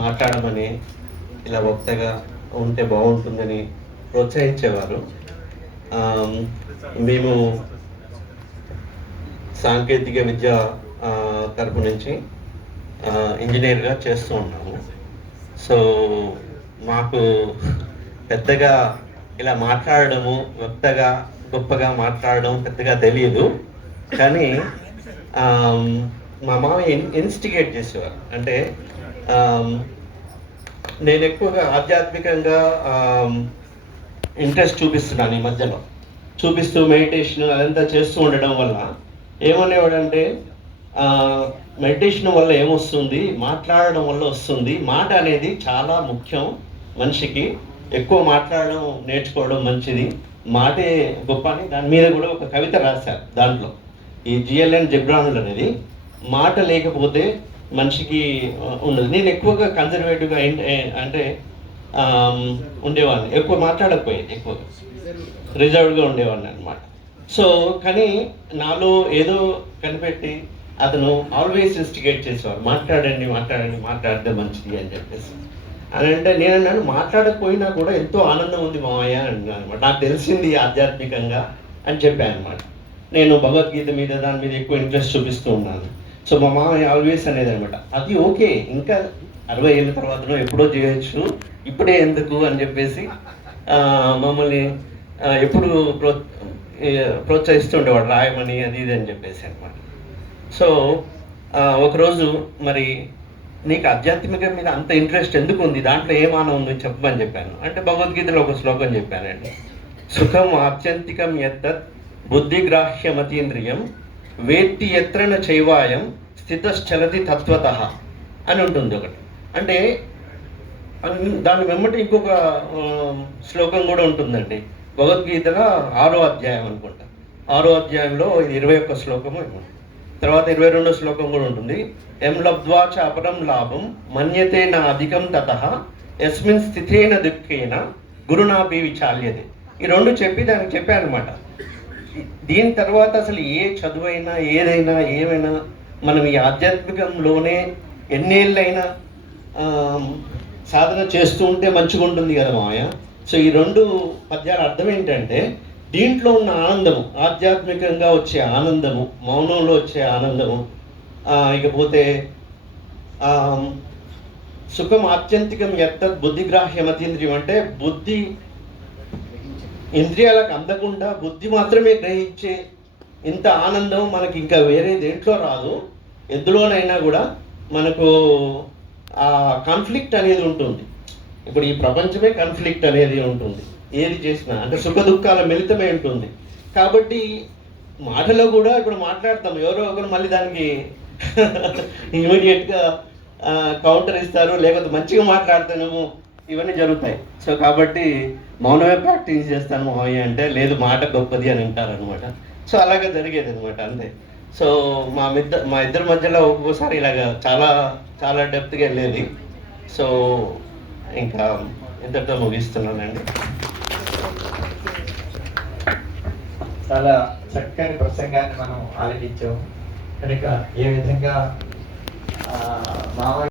మాట్లాడమని, ఇలా వక్తగా ఉంటే బాగుంటుందని ప్రోత్సహించేవారు. మేము సాంకేతిక విద్య తరపు నుంచి ఇంజనీర్గా చేస్తూ ఉన్నాము. సో మాకు పెద్దగా ఇలా మాట్లాడడము, వక్తగా గొప్పగా మాట్లాడడం పెద్దగా తెలియదు. కానీ మా మామయ్య ఇన్స్టిగేట్ చేసేవారు. అంటే నేను ఎక్కువగా ఆధ్యాత్మికంగా ఇంట్రెస్ట్ చూపిస్తున్నాను ఈ మధ్యలో. చూపిస్తూ మెడిటేషన్ అదంతా చేస్తూ ఉండడం వల్ల ఏమనేవాడంటే, మెడిటేషన్ వల్ల ఏమొస్తుంది, మాట్లాడడం వల్ల వస్తుంది. మాట అనేది చాలా ముఖ్యం మనిషికి. ఎక్కువ మాట్లాడడం నేర్చుకోవడం మంచిది, మాటే గొప్ప అని దాని మీద కూడా ఒక కవిత రాశారు. దాంట్లో ఈ జిఎల్ఎన్ జిబ్రానుల్ అనేది మాట లేకపోతే మనిషికి ఉండదు. నేను ఎక్కువగా కన్జర్వేటివ్గా అంటే ఉండేవాడిని, ఎక్కువ మాట్లాడకపోయేది, ఎక్కువగా రిజర్వ్డ్గా ఉండేవాడిని అనమాట. సో కానీ నాలో ఏదో కనిపెట్టి అతను ఆల్వేస్ ఇన్స్టిగేట్ చేసేవారు, మాట్లాడండి మాట్లాడితే మంచిది అని చెప్పేసి. అని అంటే నేను అన్నాను, మాట్లాడకపోయినా కూడా ఎంతో ఆనందం ఉంది మామయ్య అని అనమాట. నాకు తెలిసింది ఆధ్యాత్మికంగా అని చెప్పాను అనమాట. నేను భగవద్గీత మీద దాని మీద ఎక్కువ ఇంట్రెస్ట్ చూపిస్తూ ఉన్నాను. సో మా మామయ్య ఆల్వేస్ అనేది అనమాట, అది ఓకే, ఇంకా 60 ఏళ్ళ తర్వాతనో ఎప్పుడో చేయొచ్చు, ఇప్పుడే ఎందుకు అని చెప్పేసి మమ్మల్ని ఎప్పుడు ప్రోత్సహిస్తుండేవాడు, రాయమని అది ఇది అని చెప్పేసి అనమాట. సో ఒకరోజు మరి నీకు ఆధ్యాత్మికం మీద అంత ఇంట్రెస్ట్ ఎందుకు ఉంది, దాంట్లో ఏమానం ఉంది చెప్పమని చెప్పాను. అంటే భగవద్గీతలో ఒక శ్లోకం చెప్పానండి. సుఖం ఆత్యంతికం యత్తత్ బుద్ధిగ్రాహ్యమతీంద్రియం వేత్తి ఎత్రన చైవాయం స్థితశ్చలతి తత్వతః అని ఉంటుంది ఒకటి. అంటే దాని వెంబటి ఇంకొక శ్లోకం కూడా ఉంటుందండి భగవద్గీతలో 6వ అధ్యాయం అనుకుంటా. 6వ అధ్యాయంలో ఇది 21 శ్లోకము, తర్వాత 22వ శ్లోకం కూడా ఉంటుంది. ఎం లబ్ధ్వా చ అపరం లాభం మన్యతే నా అధికం తతః యస్మిన్ స్థితేన దుఃఖేన గురునాభి విచాల్యతే. ఈ రెండు చెప్పి దానికి చెప్పాను అనమాట. దీని తర్వాత అసలు ఏ చదువైనా ఏదైనా ఏమైనా మనం ఈ ఆధ్యాత్మికంలోనే ఎన్నేళ్ళైనా సాధన చేస్తూ ఉంటే మంచిగా ఉంటుంది కదా మామయ్య. సో ఈ 2 పద్యాల అర్థం ఏంటంటే, దీంట్లో ఉన్న ఆనందము, ఆధ్యాత్మికంగా వచ్చే ఆనందము, మౌనంలో వచ్చే ఆనందము, ఇకపోతే సుఖం ఆత్యంతికం యత్తత్ బుద్ధిగ్రాహ్యమతీంద్రియం అంటే బుద్ధి ఇంద్రియాలకు అందకుండా బుద్ధి మాత్రమే గ్రహించే ఇంత ఆనందం మనకి ఇంకా వేరే దేంట్లో రాదు. ఎందులోనైనా కూడా మనకు ఆ కాన్ఫ్లిక్ట్ అనేది ఉంటుంది. ఇప్పుడు ఈ ప్రపంచమే కాన్ఫ్లిక్ట్ అనేది ఉంటుంది, ఏది చేసినా అంటే సుఖ దుఃఖాల మిళితమే ఉంటుంది. కాబట్టి మాటలో కూడా ఇప్పుడు మాట్లాడతాం, ఎవరో ఒకరు మళ్ళీ దానికి ఇమీడియట్గా కౌంటర్ ఇస్తారు, లేకపోతే మంచిగా మాట్లాడుతానేమో, ఇవన్నీ జరుగుతాయి. సో కాబట్టి మౌనమే ప్రాక్టీస్ చేస్తాను మామయ్య అంటే, లేదు మాట గొప్పది అని అంటారనమాట. సో అలాగే జరిగేది అనమాట, అంతే. సో మా ఇద్దరి మధ్యలో ఒక్కోసారి ఇలాగ చాలా చాలా డెప్త్గా వెళ్ళేది. సో ఇంకా ఇంతటితో ముగిస్తున్నానండి. చాలా చక్కని ప్రసంగాన్ని మనం ఆలకించాము కనుక ఏ విధంగా మామూలు